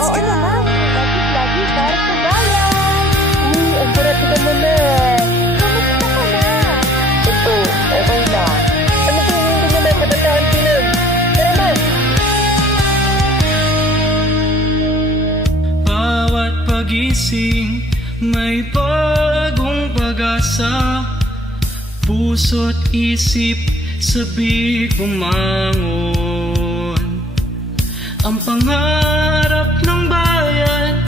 Oo naman, bakit lagi para sa bayan? Ang paratikan mo na. Kamusta ka na? Ito, okay na. Ano po yung hindi naman patataan pinag? Tara na! Bawat pagising, may bagong pag-asa. Puso't isip, sabik bumangon. Ang pangarap ng bayan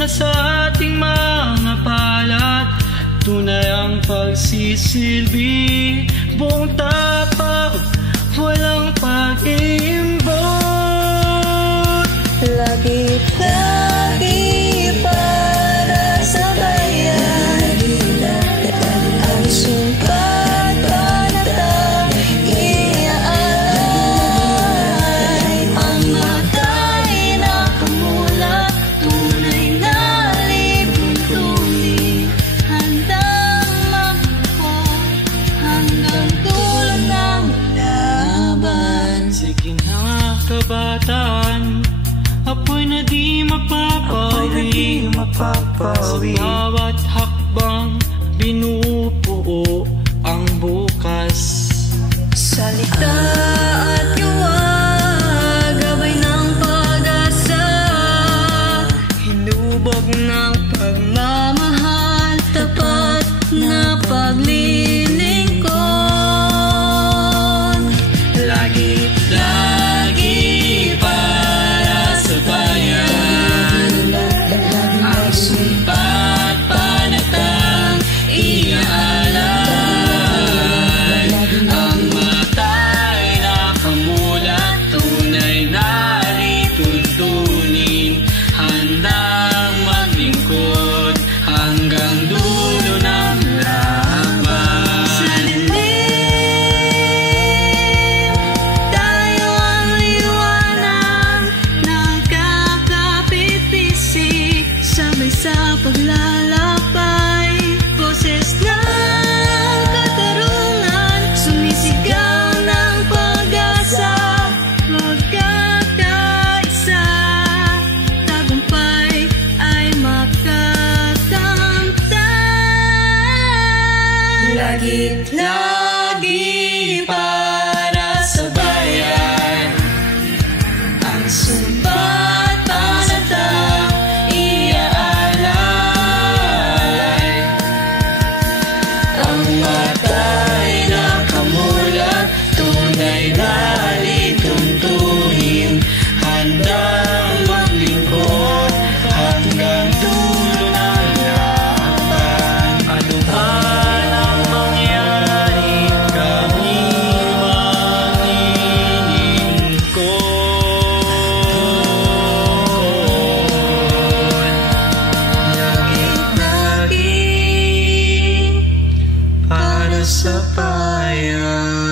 na sa ating mga palad, tunay ang pagsisilbi, buong tapang, walang pag-iimbot. Lagi para sa bayan, ang sumpat panatag iaalay. Ang matay na kamula, tunay na lipuntunin, handang magpapot hanggang dulo ng laban. Sige na kabataan, apoy na di mapapawi. Sa bawat hakbang, binubuo ang bukas. Salita at gawa, gabay ng pag-asa, hinubog ng pagmamahal, tapat na paglilingkod. Lagi, lagi para sa bayan, ang sumpat panatang iaalay. Ang matay na kamulat, tunay na lituntunin, handang maglingkod hanggang dulo ng laban. Sa dilim, tayo ang liwanag, nakakapipisik, sabay sa paglalakbay. Boses ng katarungan, sumisigaw ng pag-asa, magkakaisa, tagumpay ay makakamtan. Lagit lagi para sa bayan, ang sumpat panatang iaalay. Ang matay na kamulat, tunay na lituntunin, handang maglingkod hanggang dulo ng laban. Ano man ang mangyari, kami manilingkod. Lagi Para sa bayan.